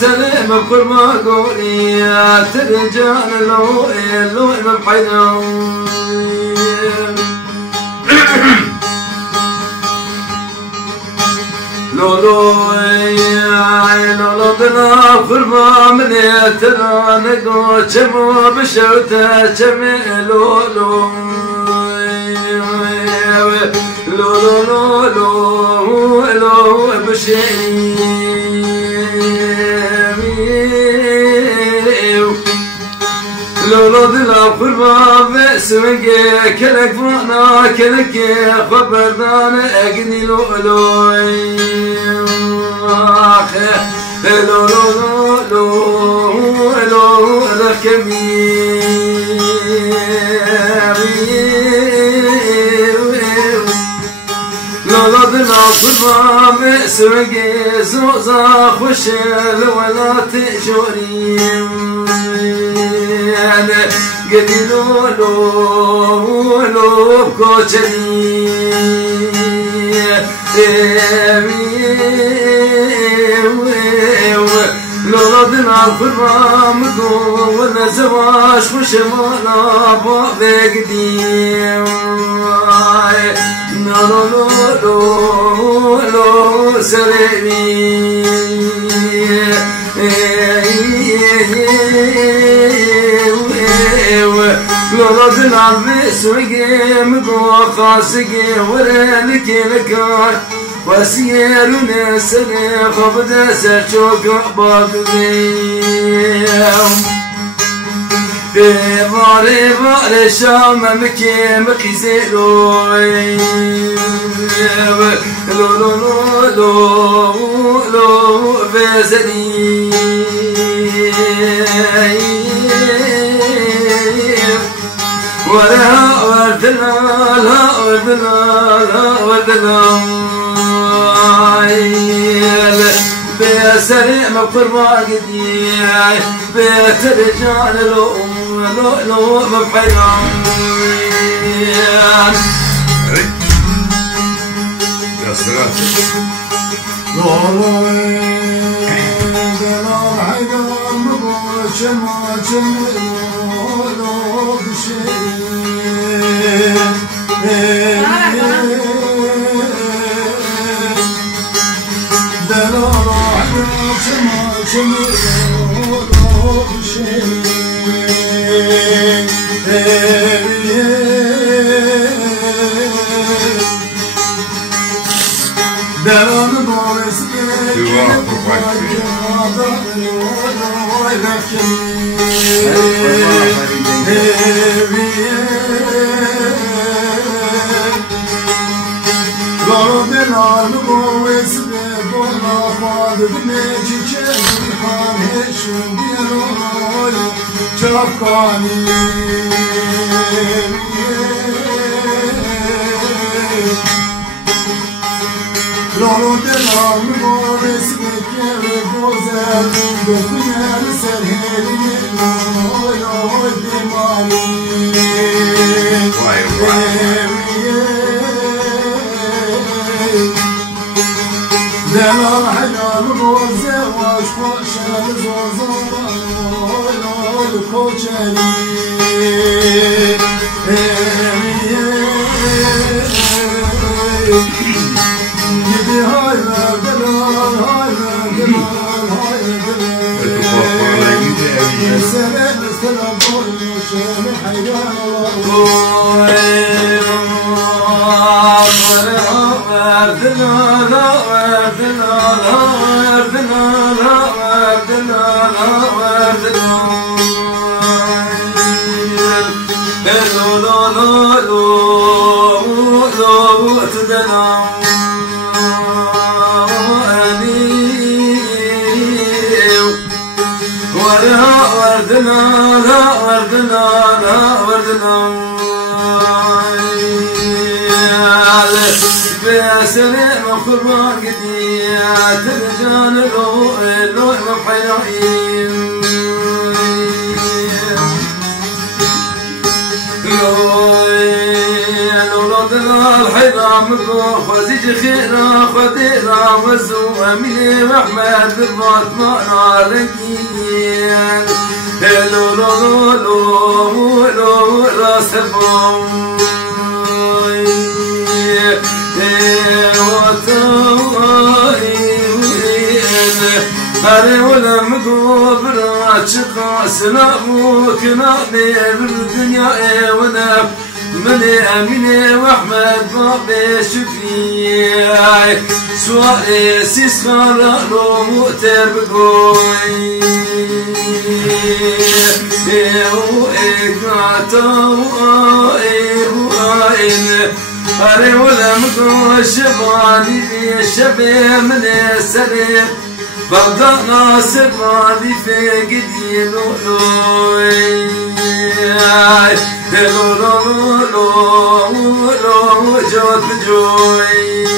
سلام بكل ما قولي ترجع لو إمام حيدر لولو بنا فرما من ترى نقو جمو بشوته جمي لولو بشي لولو دلا فرما بسمك كلك فانا كلك خبردان اقني لولو لولو ركبي لولو دلا فرما بسمك زوزا خوش ولا تجوري قدي لولو بكوشني لولو دنا الفرام ولا زواج خوش مالا بابك دي لولو سريني لولو دنا بسوقي مقوى خاصقي ورانك لكار وسير ونسلي خبدا سرشوك بابديم باري شام مكي زيلوي لو بزني بسريع مغفر واقدي بيت الرجال لو مبحيان يا سلام لا بسلام قربان قديات الرجال لو بحيرين لو الحرام خوزيج خيرا خديرا وزو أمين وأحمد بالبطمان عالقين لو راس البوم هاري ولا مقبر عشق سلامك نامي بالدنيا وانا مني اميني واحمد بابي شكري سواري سيس خرانو مؤتر بقوي هاري ولا مقبر شباني شبي من السرير بغدا ناصر مالي في قدي لولوي لولو جوت بجوي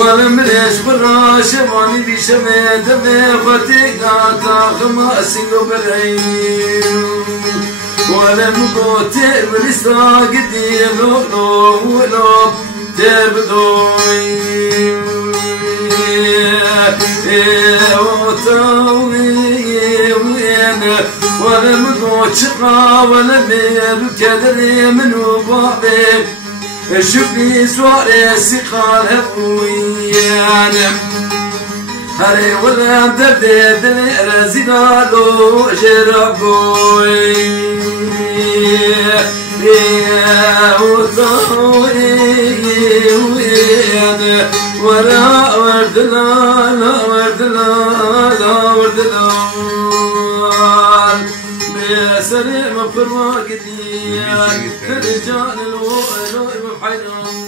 ولمريش براش ماني بشمي دمي فتيقا تاخماسي وبالعين ولم قوتي بالإسراء قدي لولو تبدوي ولم قوت شقا ولم يبكدري من وبابي شوفي سواري سيقال هبويان هاري ولا دردي دلي رزينالو جربوي ولا وردنا لا وردنا لا وردنا بسلام فرما قديان رجال الوئل وحيران